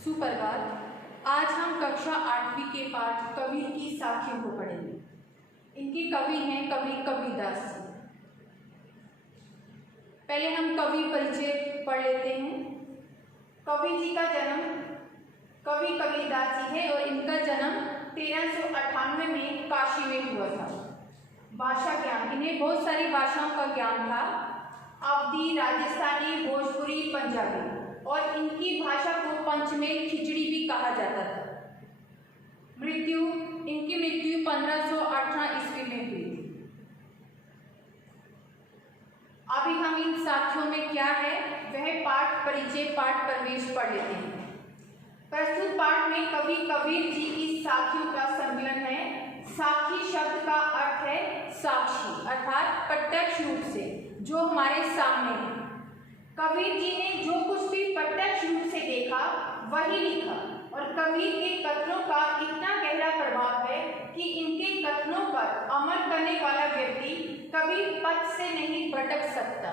सुप्रभात। आज हम कक्षा 8वीं के पाठ कबीर की साखियों को पढ़ेंगे। इनके कवि हैं कवि कबीरदास जी। पहले हम कवि परिचय पढ़ लेते हैं। कवि जी का जन्म कवि कबीरदास जी है और इनका जन्म 1398 में काशी में हुआ था। भाषा ज्ञान, इन्हें बहुत सारी भाषाओं का ज्ञान था। अवधी, राजस्थानी, भोजपुरी, पंजाबी, और इनकी भाषा को पंचमेल खिचड़ी भी कहा जाता था। इनकी मृत्यु 1518 ईस्वी में हुई थी। अभी हम इन साखियों में क्या है वह पाठ परिचय पाठ प्रवेश पढ़ लेते हैं। प्रस्तुत पाठ में कवि कबीर जी की साखियों का संकलन है। साखी शब्द का अर्थ है साक्षी, अर्थात प्रत्यक्ष रूप से जो हमारे सामने है। कबीर जी ने जो कुछ भी प्रत्यक्ष रूप से देखा वही लिखा, और कबीर के कथनों का इतना गहरा प्रभाव है कि इनके कथनों पर अमल करने वाला व्यक्ति कभी पथ से नहीं भटक सकता।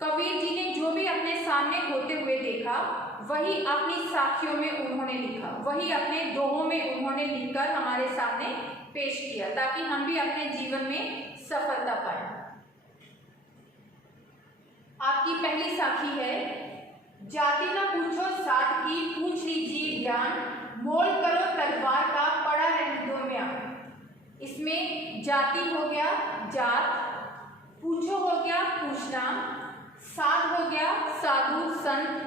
कबीर जी ने जो भी अपने सामने होते हुए देखा वही अपनी साखियों में उन्होंने लिखा, वही अपने दोहों में उन्होंने लिखकर हमारे सामने पेश किया, ताकि हम भी अपने जीवन में सफलता पाएं। आपकी पहली साखी है, जाति न पूछो साथ की, पूछ लीजिए ज्ञान, मोल करो तलवार का, पड़ा रहने दो म्यान। इसमें जाति हो गया जात, पूछो हो गया पूछना, साध हो गया साधु संत,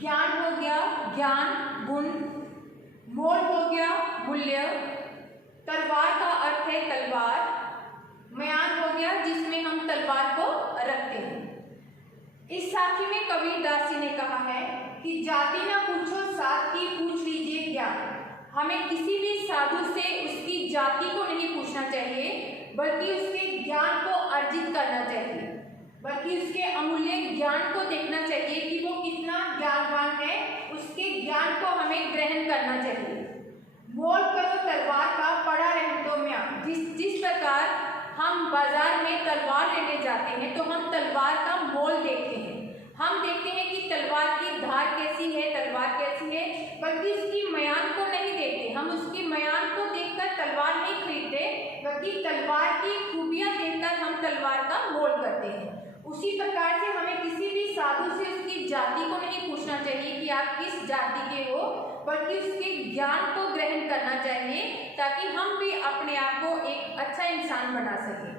ज्ञान हो गया ज्ञान गुण, मोल हो गया मूल्य, तलवार का अर्थ है तलवार, म्यान हो गया जिसमें हम तलवार को रखते हैं। इस साखी में कबीरदास जी ने कहा है कि जाति न पूछो साथ की, पूछ लीजिए ज्ञान। हमें किसी भी साधु से उसकी जाति को नहीं पूछना चाहिए, बल्कि उसके ज्ञान को अर्जित करना चाहिए, बल्कि उसके अमूल्य ज्ञान को देखना चाहिए कि वो कितना ज्ञानवान है। उसके ज्ञान को हमें ग्रहण करना चाहिए। मोल करो तलवार का, पड़ा रहने दो म्यान। जिस प्रकार हम बाजार में तलवार लेने जाते हैं तो हम तलवार का मोल देखते हैं। हम देखते हैं कि तलवार की धार कैसी है, तलवार कैसी है, बल्कि उसकी म्यान को नहीं देखते। हम उसकी म्यान को देखकर तलवार नहीं खरीदते, बल्कि तलवार की खूबियां देखकर हम तलवार का मोल करते हैं। उसी प्रकार से हमें किसी भी साधु से उसकी जाति को नहीं पूछना चाहिए कि आप किस जाति के हो, बल्कि उसके ज्ञान को ग्रहण करना चाहिए, ताकि हम भी अपने आप को एक अच्छा इंसान बना सकें।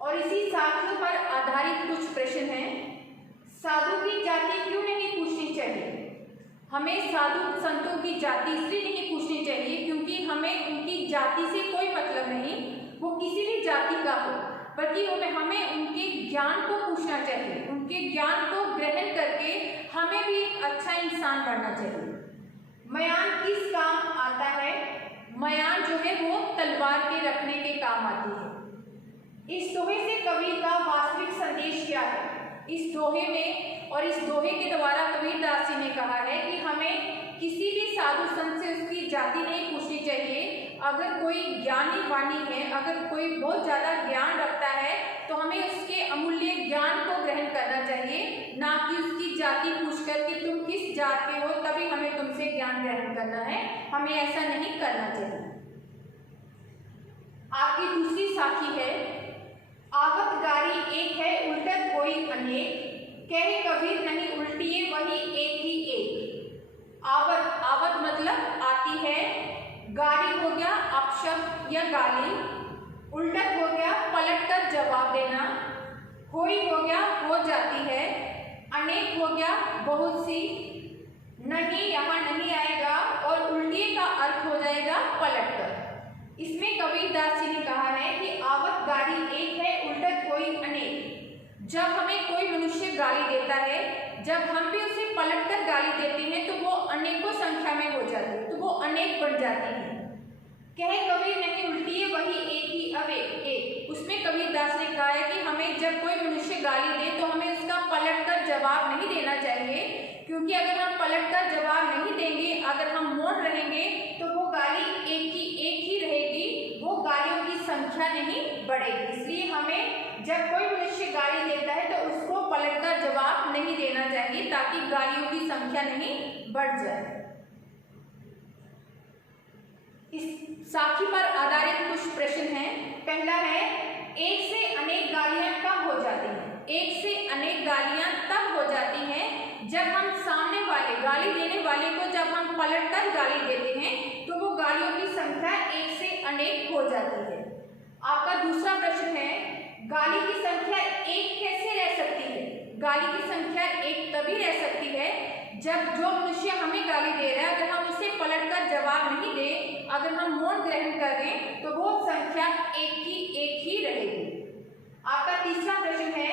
और इसी साखियों पर आधारित कुछ प्रश्न हैं। साधु की जाति क्यों नहीं पूछनी चाहिए? हमें साधु संतों की जाति इसलिए नहीं पूछनी चाहिए क्योंकि हमें उनकी जाति से कोई मतलब नहीं, वो किसी भी जाति का हो, बल्कि हमें उनके ज्ञान को पूछना चाहिए। उनके ज्ञान को ग्रहण करके हमें भी एक अच्छा इंसान बनना चाहिए। म्यान किस काम आता है? म्यान जो है वो तलवार के रखने के काम आती है। इस दोहे से कबीर का वास्तविक संदेश क्या है? इस दोहे में और इस दोहे के द्वारा कबीरदास जी ने कहा है कि हमें किसी भी साधु संत से उसकी जाति नहीं पूछनी चाहिए। अगर कोई ज्ञानी वाणी है, अगर कोई बहुत ज़्यादा ज्ञान रखता है, तो हमें उसके अमूल्य ज्ञान को ग्रहण करना चाहिए, ना कि उसकी जाति पूछकर कि तुम किस जात के हो तभी हमें तुमसे ज्ञान ग्रहण करना है। हमें ऐसा नहीं करना चाहिए। आपकी दूसरी साखी है, आवत गारी एक है उल्टत कोई अनेक, कहे कबीर नहीं उल्टिए वही एक ही एक। आवत मतलब आती है, गारी हो गया अपशब्द या गाली, उल्टत हो गया पलट कर जवाब देना, कोई हो गया हो जाती है, अनेक हो गया बहुत सी, नहीं यहाँ नहीं आएगा, और उल्टिए का अर्थ हो जाएगा पलट कर। इसमें कबीरदास जी ने कहा है कि आवत गाली एक है उल्टत कोई अनेक। जब हमें कोई मनुष्य गाली देता है, जब हम भी उसे पलट कर गाली देते हैं तो वो अनेकों संख्या में हो जाती है, तो वो अनेक बन जाती है। कहे कबीर नहीं उल्टिए वही एक ही अब एक। उसमें कबीरदास ने कहा है कि हमें जब कोई मनुष्य गाली दे तो हमें उसका पलट कर जवाब नहीं देना चाहिए, क्योंकि अगर हम पलट कर जवाब नहीं देंगे, अगर हम मौन रहेंगे तो वो गाली एक ही रहेगी, वो गालियों की संख्या संख्या नहीं बढ़ेगी। इसलिए हमें जब कोई मनुष्य गाली देता है तो उसको पलटकर जवाब नहीं देना चाहिए ताकि गालियों की संख्या नहीं बढ़ जाए। इस साखी पर आधारित कुछ प्रश्न हैं। पहला है, एक से अनेक गालियां कब हो जाती हैं? एक से अनेक गालियां तब हो जाती हैं जब हम सामने वाले गाली देने वाले को जब हम पलटकर गाली देते हैं तो वो गालियों की संख्या एक से अनेक हो जाती है। आपका दूसरा प्रश्न है, गाली की संख्या एक कैसे रह सकती है? गाली की संख्या एक तभी रह सकती है जब जो मनुष्य हमें गाली दे रहा है अगर हम उसे पलटकर जवाब नहीं दें, अगर हम मौन ग्रहण करें तो वो संख्या एक ही रहेगी। आपका तीसरा प्रश्न है,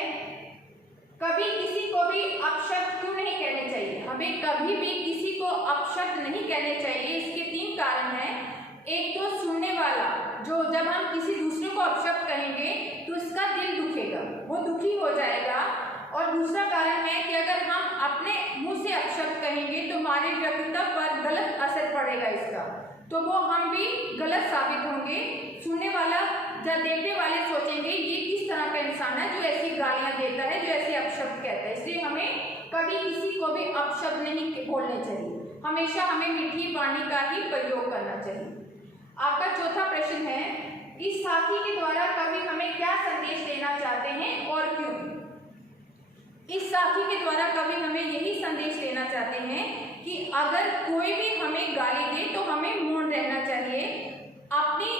कभी किसी को भी अपशब्द क्यों नहीं कहने चाहिए? हमें कभी भी किसी को अपशब्द नहीं कहने चाहिए। इसके 3 कारण हैं। एक तो सुनने वाला, जो जब हम किसी दूसरे को अपशब्द कहेंगे तो उसका दिल दुखेगा, वो दुखी हो जाएगा। और दूसरा कारण है कि अगर हम अपने मुंह से अपशब्द कहेंगे तो हमारे व्यक्तित्व पर गलत असर पड़ेगा इसका, तो वो हम भी गलत साबित होंगे। सुनने वाला जब देखने वाले सोचेंगे ये किस तरह का इंसान है जो ऐसी गालियां देता है, जो ऐसे अपशब्द कहता है। इसलिए हमें कभी किसी को भी अपशब्द नहीं बोलने चाहिए, हमेशा हमें मीठी वाणी का ही प्रयोग करना चाहिए। आपका चौथा प्रश्न है, इस साखी के द्वारा कवि हमें क्या संदेश देना चाहते हैं और क्यों? इस साखी के द्वारा कवि हमें यही संदेश देना चाहते हैं कि अगर कोई भी हमें गाली दे तो हमें मौन रहना चाहिए, अपनी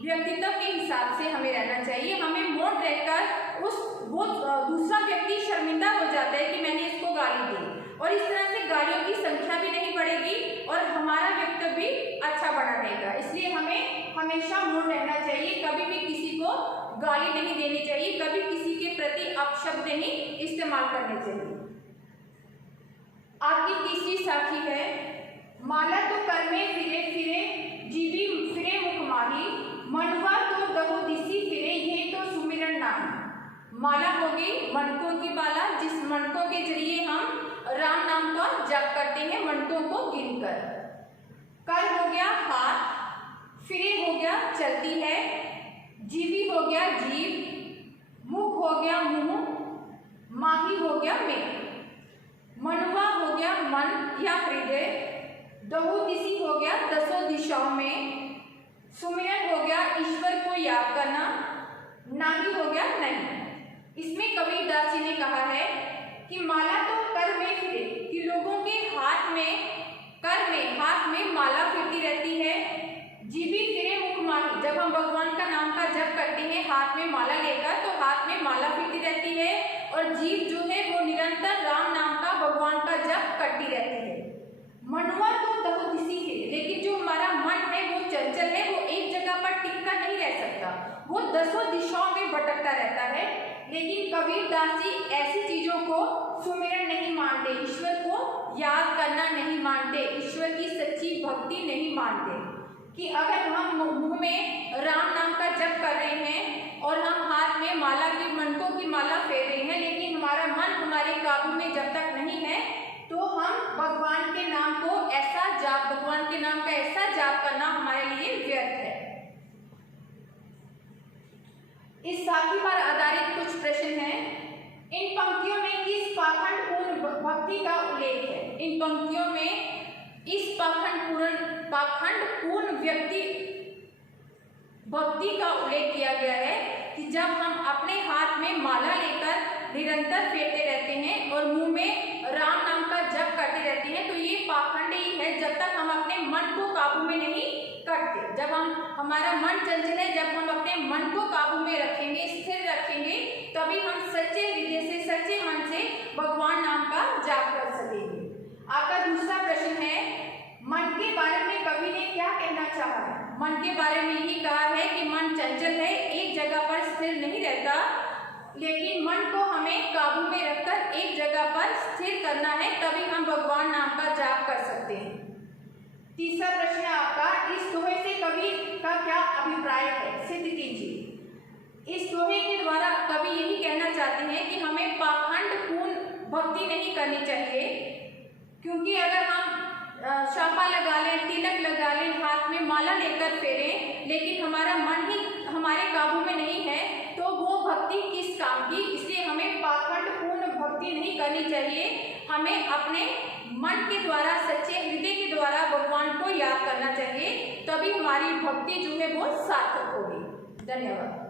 व्यक्तित्व के हिसाब से हमें रहना चाहिए। हमें मौन रहकर वो दूसरा व्यक्ति शर्मिंदा हो जाता है कि मैंने इसको गाली दी, और इस तरह से गालियों की संख्या भी नहीं बढ़ेगी और हमारा व्यक्तित्व भी अच्छा बना रहेगा। इसलिए हमें हमेशा मौन रहना चाहिए, कभी भी किसी को गाली नहीं देनी चाहिए, कभी किसी के प्रति अपशब्द नहीं इस्तेमाल करने चाहिए। आपकी तीसरी साखी है, माला तो कर में फिरे फिरे जीवी फिरे मुख माही, मनवा तो दहो दिसी फिरे ये तो सुमिरन नाही। माला हो गई मनकों की माला, जिस मनकों के जरिए हम राम नाम का जप करते हैं मनकों को गिनकर। कर हो गया हाथ, फिरे हो गया चलती है, जीवी हो गया जीव, मुख हो गया मुंह, माही हो गया में, मनवा हो गया मन या हृदय, दहो दिशी हो गया दसों दिशाओं में, सुमिरन हो गया ईश्वर को याद करना, नाही हो गया नहीं। इसमें कबीरदास जी ने कहा है कि माला तो कर में फिरे, कि लोगों के हाथ में कर में हाथ में माला फिरती रहती है, जीवी फिरे मुख माही, जब हम भगवान का नाम का जप करते हैं हाथ में माला लेकर तो हाथ में माला फिरती रहती है, और जीव जो है वो निरंतर राम नाम का भगवान का जप करती रहती है। मनवा तो दहो दिशी है, लेकिन जो हमारा मन है वो चंचल है, वो एक जगह पर टिका नहीं रह सकता, वो दसों दिशाओं में भटकता रहता है। लेकिन कबीरदास जी ऐसी चीजों को सुमिरन नहीं मानते, ईश्वर को याद करना नहीं मानते, ईश्वर की सच्ची भक्ति नहीं मानते। कि अगर हम मुंह में राम नाम का जप कर रहे हैं और हम हाथ में माला की मनकों की माला फेर रहे हैं, लेकिन हमारा मन हमारे काबू में जब तक नहीं है तो हम भगवान के नाम को ऐसा जाप, भगवान के नाम का ऐसा जाप करना हमारे लिए व्यर्थ है। इस साखी पर आधारित कुछ प्रश्न हैं। इन पंक्तियों में किस पाखंड पूर्ण भक्ति का उल्लेख है? इन पंक्तियों में इस पाखंड पूर्ण व्यक्ति भक्ति का उल्लेख किया गया है कि जब हम अपने हाथ में माला लेकर निरंतर फेरते रहते हैं और मुंह में राम नाम का जप करते रहते हैं, तो ये पाखंड ही है जब तक हम अपने मन को काबू में नहीं करते। जब हमारा मन चंचल है, जब हम अपने मन को काबू में रखेंगे, स्थिर रखेंगे, तभी हम सच्चे हृदय से सच्चे मन से भगवान नाम का जाप कर सकेंगे। आपका दूसरा प्रश्न है, मन के बारे में कवि ने क्या कहना चाहा है? मन के बारे में यही कहा है कि मन चंचल है, एक जगह पर स्थिर नहीं रहता, लेकिन मन को हमें काबू में रखकर एक जगह पर स्थिर करना है, तभी हम भगवान नाम का जाप कर सकते हैं। तीसरा प्रश्न है आपका, इस दोहे से कवि का क्या अभिप्राय है? सिद्ध कीजिए। इस दोहे के द्वारा कवि यही कहना चाहते हैं कि हमें पाखंड पूर्ण भक्ति नहीं करनी चाहिए, क्योंकि अगर हम शापा लगा लें, तिलक लगा लें, हाथ में माला लेकर फेरें, लेकिन हमारा मन ही हमारे काबू में नहीं है तो वो भक्ति किस काम की। इसलिए हमें पाखंडपूर्ण भक्ति नहीं करनी चाहिए। हमें अपने मन के द्वारा, सच्चे हृदय के द्वारा भगवान को याद करना चाहिए, तभी हमारी भक्ति जो है वो सार्थक होगी। धन्यवाद।